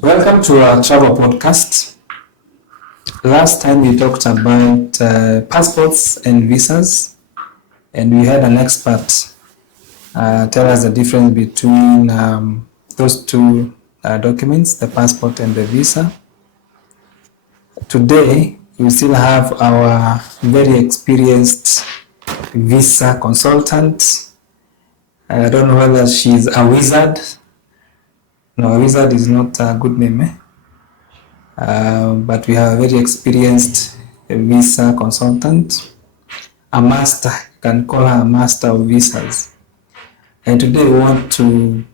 Welcome to our travel podcast. Last time we talked about passports and visas, and we had an expert tell us the difference between those two documents, the passport and the visa. Today, we still have our very experienced visa consultant. I don't know whether she's a wizard. No, a wizard is not a good name, but we have a very experienced visa consultant, a master, you can call her a master of visas. And today we want to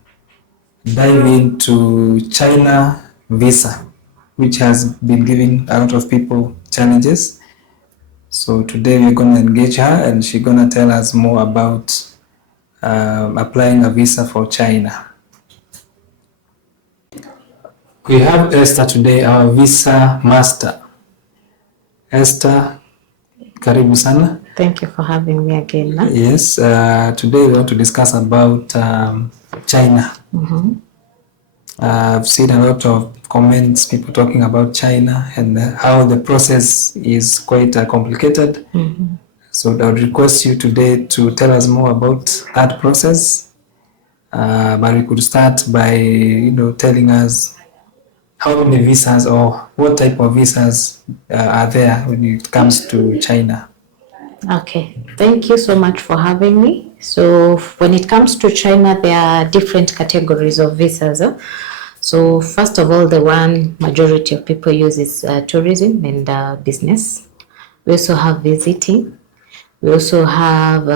dive into China visa, which has been giving a lot of people challenges. So today we're going to engage her and she's going to tell us more about applying a visa for China. We have Esther today, our visa master. Esther, karibu sana. Thank you for having me again. Yes, today we want to discuss about China. Mm-hmm. I've seen a lot of comments, people talking about China and how the process is quite complicated. Mm-hmm. So I would request you today to tell us more about that process. But we could start by, telling us how many visas or what type of visas are there when it comes to China. Okay, thank you so much for having me. So when it comes to China, there are different categories of visas. So first of all, the one majority of people use is tourism and business. We also have visiting. We also have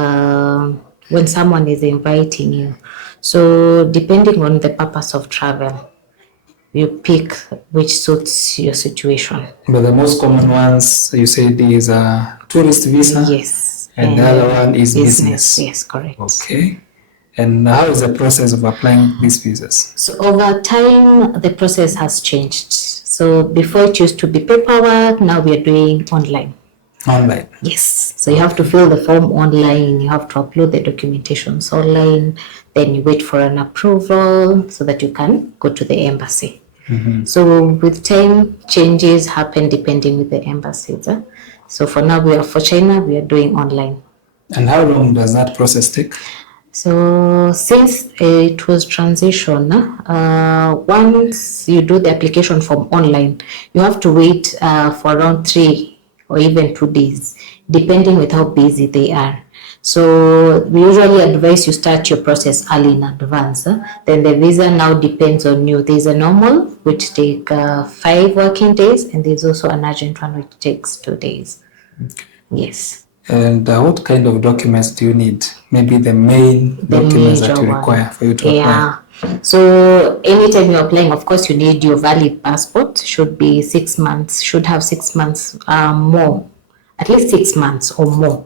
when someone is inviting you. So depending on the purpose of travel, you pick which suits your situation. But the most common ones you said is a tourist visa. Yes. And the other one is business. Yes, correct. Okay. And how is the process of applying these visas? So over time, the process has changed. So before it used to be paperwork, now we are doing online. Online? Yes. So you have to fill the form online, you have to upload the documentations online, then you wait for an approval so that you can go to the embassy. Mm-hmm. So with time, changes happen depending with the embassies. So for now, for China, we are doing online. And how long does that process take? So since it was transition, once you do the application form online, you have to wait for around 3 or even 2 days, depending with how busy they are. So we usually advise you start your process early in advance. Then the visa now depends on you. There's a normal, which take 5 working days, and there's also an urgent one, which takes 2 days. Okay. Yes. And what kind of documents do you need? Maybe the main documents that you require for you to apply. So anytime you're applying, of course, you need your valid passport. Should be 6 months. Should have 6 months more, at least 6 months or more,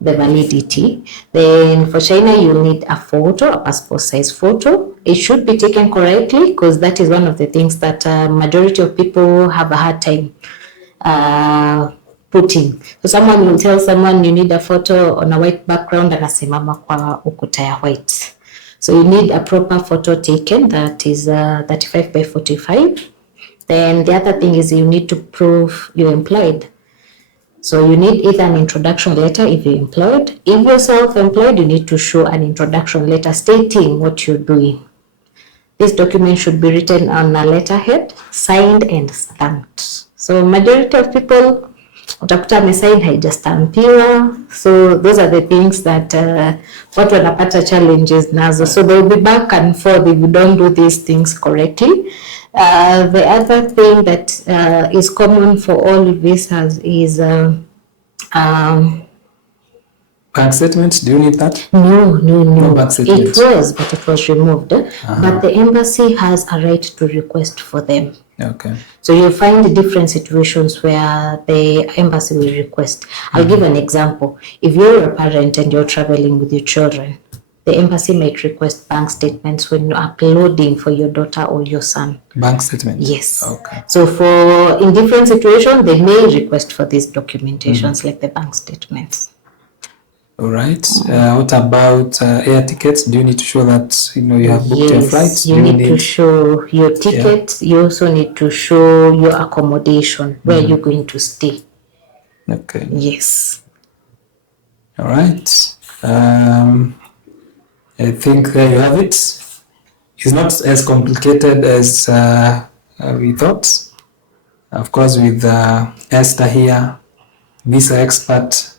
the validity. Then for China, you need a photo, a passport size photo. It should be taken correctly because that is one of the things that majority of people have a hard time putting. So someone will tell someone you need a photo on a white background and anasimama kwa ukuta ya white. So you need a proper photo taken that is 35 by 45. Then the other thing is you need to prove you're employed. So you need either an introduction letter if you're employed. If you're self-employed, you need to show an introduction letter stating what you're doing. This document should be written on a letterhead, signed and stamped. So majority of people utakuta amesign haijastampiwa. So those are the things that watu wanapata challenges nazo. So they'll be back and forth if you don't do these things correctly. The other thing that is common for all visas is bank statements. Do you need that? No bank statement. It was, but it was removed. But the embassy has a right to request for them. Okay. So you'll find different situations where the embassy will request. I'll give an example. If you're a parent and you're traveling with your children, the embassy might request bank statements when you're uploading for your daughter or your son. Bank statements? Yes. Okay. So in different situations, they may request for these documentations like the bank statements. All right. What about air tickets? Do you need to show that you have booked your flights? You need to show your tickets. You also need to show your accommodation, where you're going to stay. Okay. Yes. All right. I think there you have it. It's not as complicated as we thought. Of course, with Esther here, visa expert,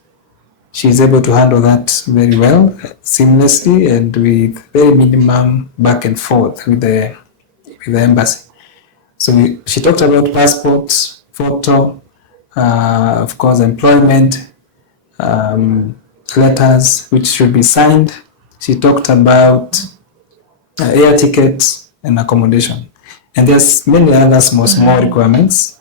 she's able to handle that very well, seamlessly, and with very minimum back and forth with the embassy. So she talked about passports, photo, of course, employment, letters which should be signed. She talked about air tickets and accommodation. And there's many other small requirements,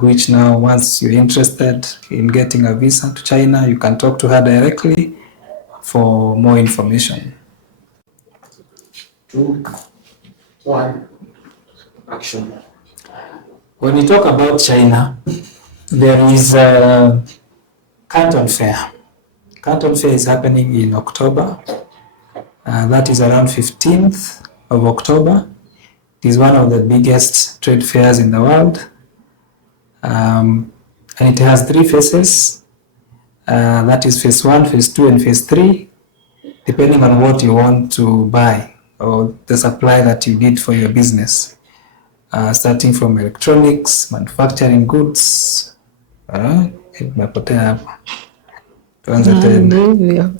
which now, once you're interested in getting a visa to China, you can talk to her directly for more information. 2, 1, action. When we talk about China, there is Canton Fair. Canton Fair is happening in October. That is around 15th of October. It is one of the biggest trade fairs in the world. And it has 3 phases. That is phase 1, phase 2, and phase 3, depending on what you want to buy or the supply that you need for your business. Starting from electronics, manufacturing goods. Tuanze tena.